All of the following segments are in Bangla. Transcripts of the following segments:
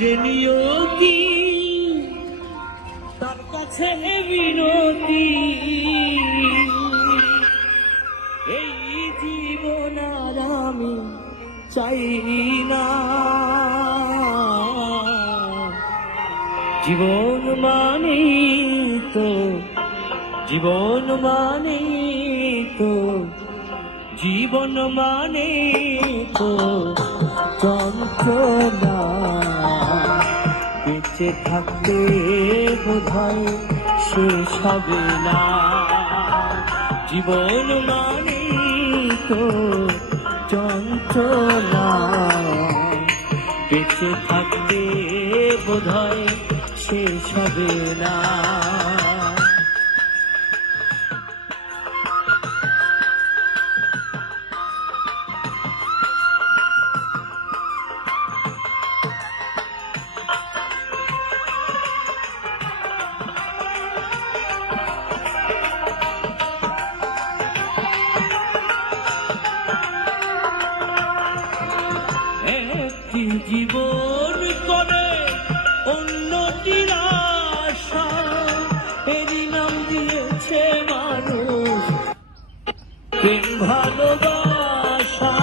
যে নিয়তি তার কাছে বিনতি, এই জীবন আর আমি চাই না। জীবন মানে তো জীবন মানে তো জীবন মানে তো যন্ত্রণা, বেঁচে থাকতে বোধহয় শেষ হবে না। জীবন মানে তো যন্ত্রণা, বেঁচে থাকতে বোধহয় শেষ হবে না। জীবন করে অন্যটির আশা, এরই নাম দিয়েছে মানুষ প্রেম ভালোবাসা।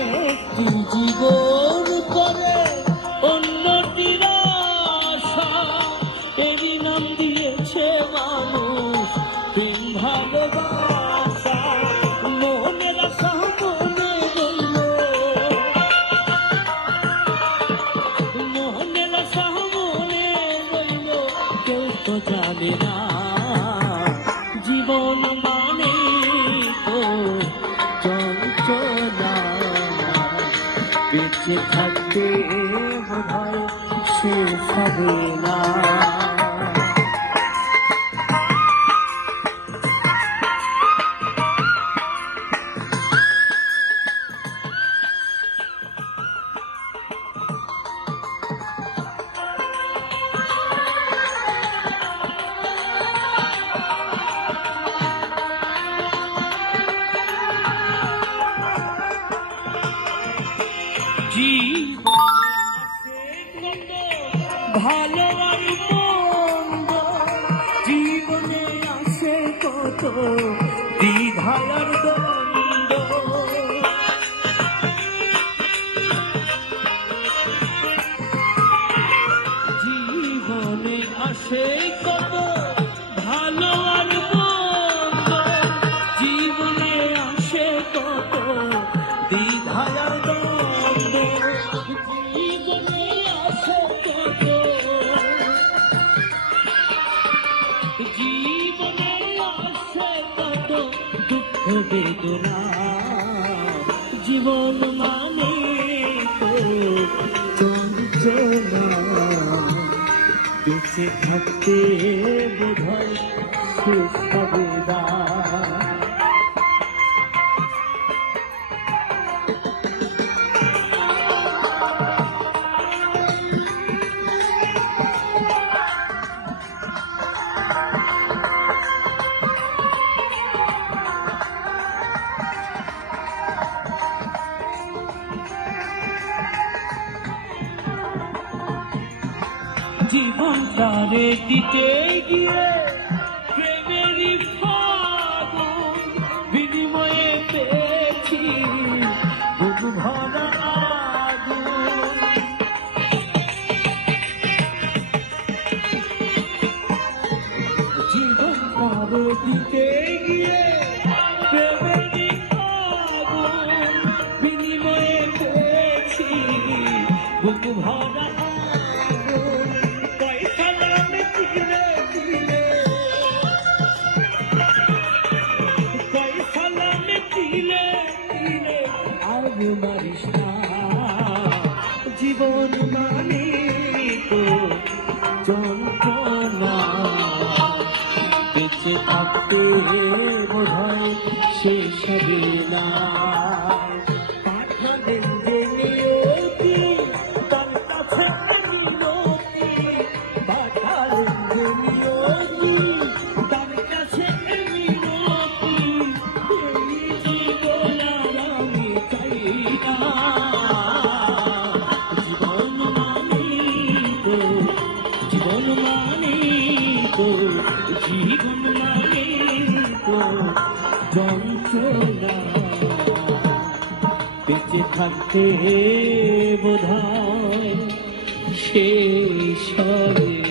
একটি জীবন করে অন্যটির আশা, এরই নাম দিয়েছে মানুষ প্রেম ভালোবাসা। মনের আশা মনে রইল, মনের আশা মনে রইল, কেউ তো জানে না। জীবন মানে তো যন্ত্রণা, বেঁচে থাকতে বোধহয় শেষ হবে না। ভালো আর মন্দ জীবনে আসে কত দ্বিধার দ্বন্দ্ব, জীবনে আসে কত ভালো আর মন্দ, জীবনে আসে কত দ্বিধার দ্বন্দ্ব, জীবনে আসে কত, জীবনে আসে কত দুঃখ বেদনা। জীবন মানে তো যন্ত্রণা, বেঁচে থাকতে বোধহয় শেষ হবে না। জীবন তারে দিতে গিয়ে প্রেমেরই ফাগুন, বিনিময়ে পেয়েছি বুক ভরা আগুন। জীবন তারে দিতে গিয়ে প্রেমেরই ফাগুন, বিনিময়ে পেয়েছি বুক ভরা আগুন। মারিস না, জীবন মানে তো যন্ত্রণা, বেঁচে থাকতে বোধহয় শেষ হবে না। পাঠালেন যে নিয়তি তার কাছে মিনতি, পাঠালেন যে নিয়তি তার কাছে মিনতি, এই বেঁচে থাকতে বোধহয় শেষ হবে।